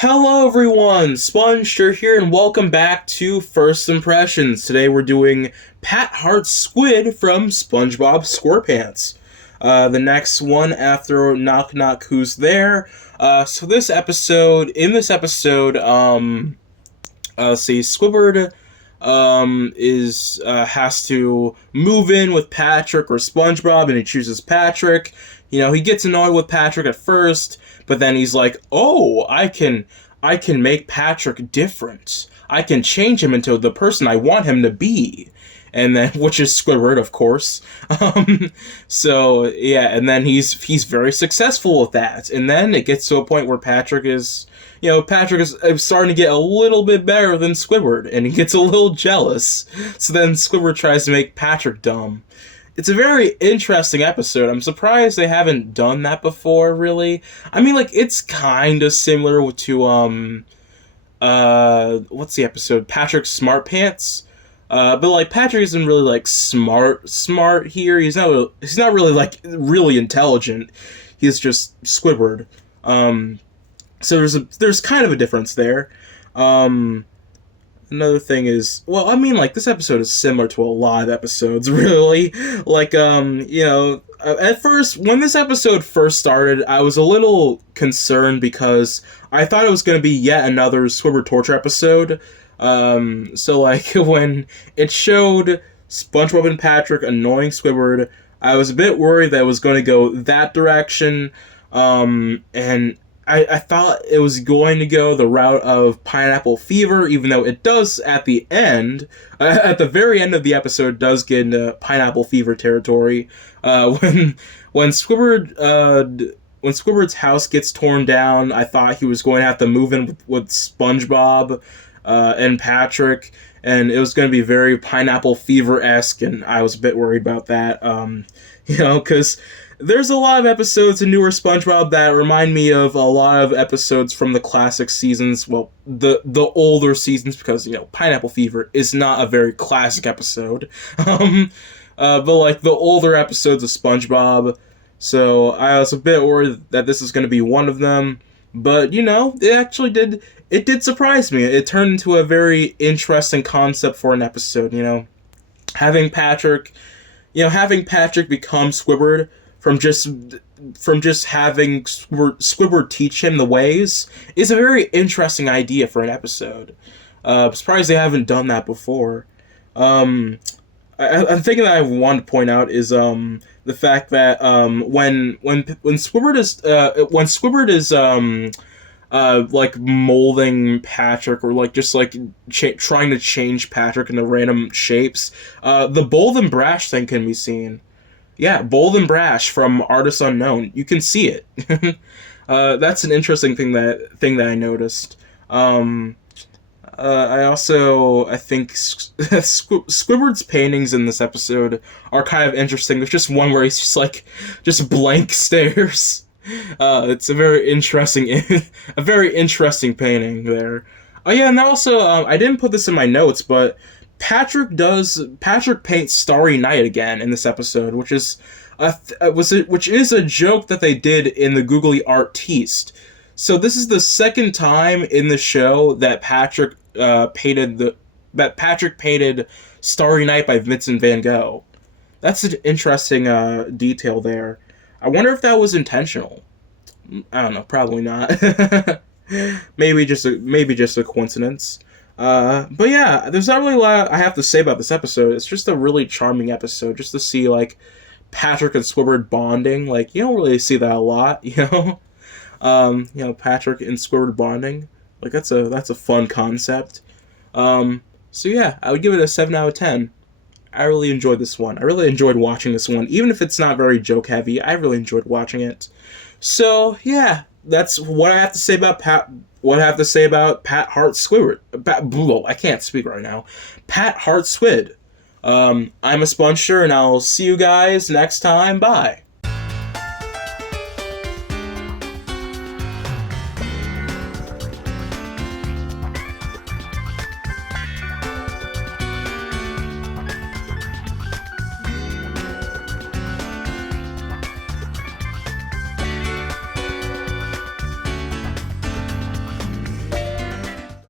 Hello everyone, spongestur here and welcome back to First Impressions. Today we're doing Pat Hart's Squid from SpongeBob SquarePants. The next one after Knock Knock Who's There. So this episode, in this episode, let's see, Squidward is has to move in with Patrick or SpongeBob, and he chooses Patrick. You know, he gets annoyed with Patrick at first, but then he's like, "Oh, I can make Patrick different. I can change him into the person I want him to be." And then, which is Squidward, of course. So yeah, and then he's very successful with that. And then it gets to a point where Patrick is starting to get a little bit better than Squidward, and he gets a little jealous. So then Squidward tries to make Patrick dumb. It's a very interesting episode. I'm surprised they haven't done that before, really. I mean, like, it's kind of similar to, what's the episode? Patrick's Smart Pants. But, like, Patrick isn't really, like, smart here. He's not really, like, really intelligent. He's just Squidward. So there's kind of a difference there. Another thing is, well, I mean, like, this episode is similar to a lot of episodes, really. Like, at first, when this episode first started, I was a little concerned because I thought it was going to be yet another Squidward torture episode. So, like, when it showed SpongeBob and Patrick annoying Squidward, I was a bit worried that it was going to go that direction, and I thought it was going to go the route of Pineapple Fever, even though it does at the end, at the very end of the episode, does get into Pineapple Fever territory. When Squidward's house gets torn down, I thought he was going to have to move in with SpongeBob and Patrick, and it was going to be very Pineapple Fever-esque, and I was a bit worried about that. Because there's a lot of episodes in newer SpongeBob that remind me of a lot of episodes from the classic seasons. Well, the older seasons, because, Pineapple Fever is not a very classic episode. But, like, the older episodes of SpongeBob. So I was a bit worried that this is going to be one of them. But, it did surprise me. It turned into a very interesting concept for an episode, Having Patrick become Squidward from just having Squidward teach him the ways is a very interesting idea for an episode. I'm surprised they haven't done that before. I'm thinking that I want to point out is the fact that when Squidward is like molding Patrick, or like just like trying to change Patrick into random shapes, the bold and brash thing can be seen. Yeah, bold and brash from Artist Unknown. You can see it. That's an interesting thing that I noticed. I think Squidward's paintings in this episode are kind of interesting. There's just one where he's just blank stares. It's a very interesting painting there. Oh yeah, and also I didn't put this in my notes, but Patrick paints Starry Night again in this episode, which is a joke that they did in the Googly Art Teast. So this is the second time in the show that Patrick painted Starry Night by Vincent Van Gogh. That's an interesting detail there. I wonder if that was intentional. I don't know, probably not. maybe just a coincidence. But yeah, there's not really a lot I have to say about this episode. It's just a really charming episode, just to see, like, Patrick and Squidward bonding. Like, you don't really see that a lot, Patrick and Squidward bonding. Like, that's a fun concept. So yeah, I would give it a 7 out of 10. I really enjoyed this one. I really enjoyed watching this one. Even if it's not very joke heavy, I really enjoyed watching it. So yeah, that's what I have to say about Pat Hart Squidward. I can't speak right now. Pat Hart Squid. I'm a spongestur, and I'll see you guys next time. Bye.